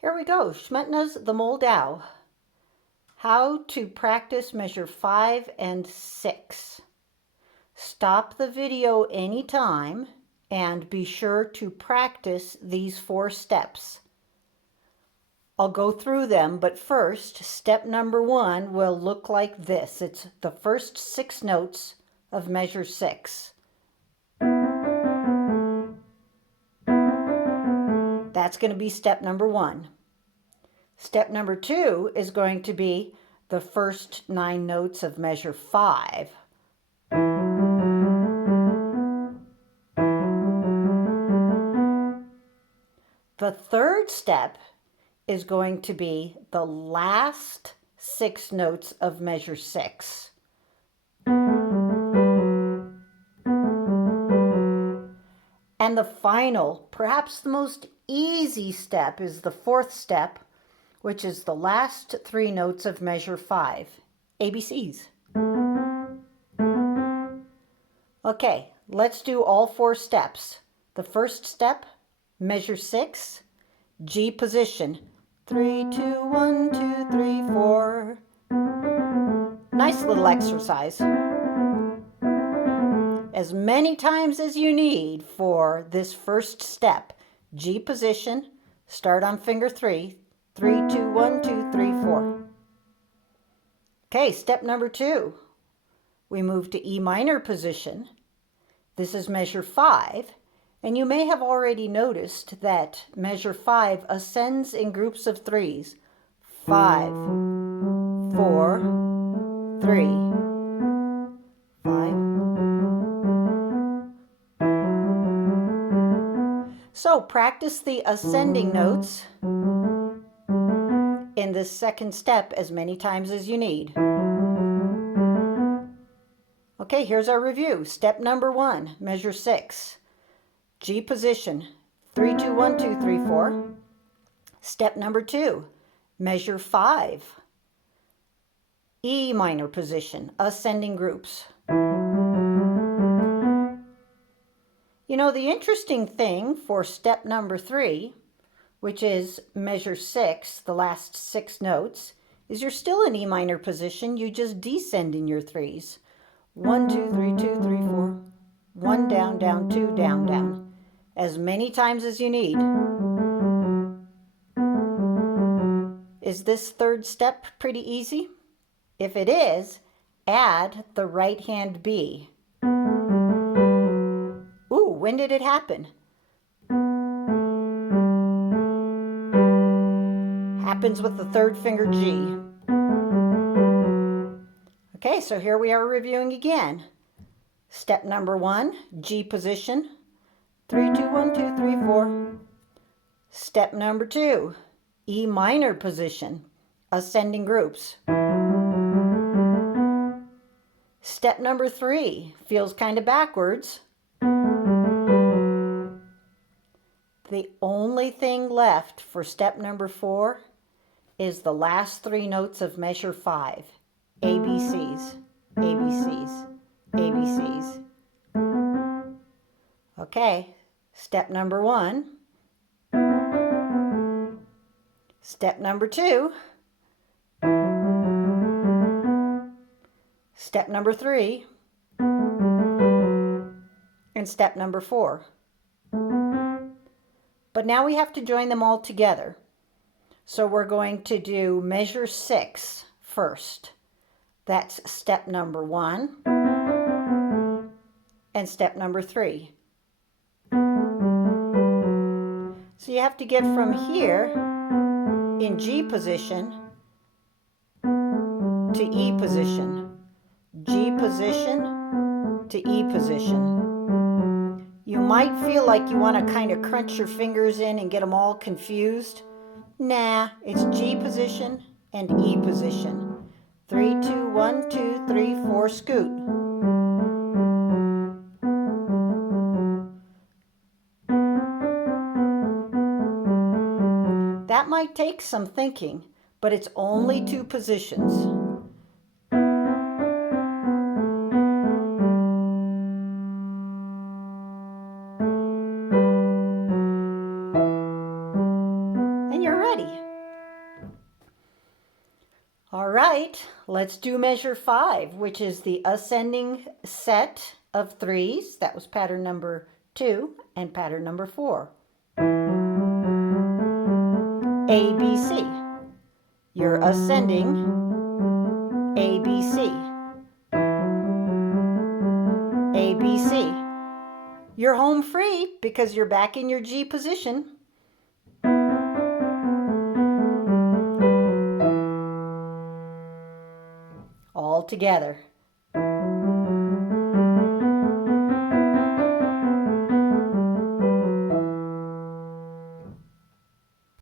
Here we go, Smetana's the Moldau. How to practice measure 5 and 6. Stop the video anytime and be sure to practice these 4 steps. I'll go through them, but first, step number 1 will look like this. It's the first 6 notes of measure 6. That's going to be step number 1. Step number 2 is going to be the first 9 notes of measure 5. The third step is going to be the last 6 notes of measure 6. And the final, perhaps the most easy step, is the fourth step, which is the last 3 notes of measure 5, ABCs. Okay, let's do all 4 steps. The first step, measure 6, G position. 3, 2, 1, 2, 3, 4. Nice little exercise. As many times as you need for this first step. G position, start on finger 3. 3, 2, 1, 2, 3, 4. Okay, step number 2. We move to E minor position. This is measure 5, and you may have already noticed that measure 5 ascends in groups of 3s. 5, 4, 3, 5. So practice the ascending notes in this second step as many times as you need. Okay, here's our review. Step number 1, measure 6. G position, 3, 2, 1, 2, 3, 4. Step number 2, measure 5. E minor position, ascending groups. You know, the interesting thing for step number 3, which is measure 6, the last 6 notes, is you're still in E minor position, you just descend in your 3s. 1, 2, 3, 2, 3, 4. 1 down, down, 2 down, down. As many times as you need. Is this third step pretty easy? If it is, add the right hand B. Ooh, when did it happen? Happens with the third finger G. Okay, so here we are reviewing again. Step number 1, G position. 3, 2, 1, 2, 3, 4. Step number 2, E minor position, ascending groups. Step number 3, feels kind of backwards. The only thing left for step number 4 is the last 3 notes of measure 5. ABCs, ABCs, ABCs. Okay, step number 1. Step number 2. Step number 3. And step number 4. But now we have to join them all together. So we're going to do measure 6 first. That's step number 1 and step number 3. So you have to get from here in G position to E position. G position to E position. You might feel like you want to kind of crunch your fingers in and get them all confused. Nah, it's G position and E position. 3, 2, 1, 2, 3, 4, scoot. That might take some thinking, but it's only 2 positions. And you're ready. All right, let's do measure 5, which is the ascending set of threes. That was pattern number 2 and pattern number 4. A, B, C. You're ascending A, B, C. A, B, C. You're home free because you're back in your G position. All together.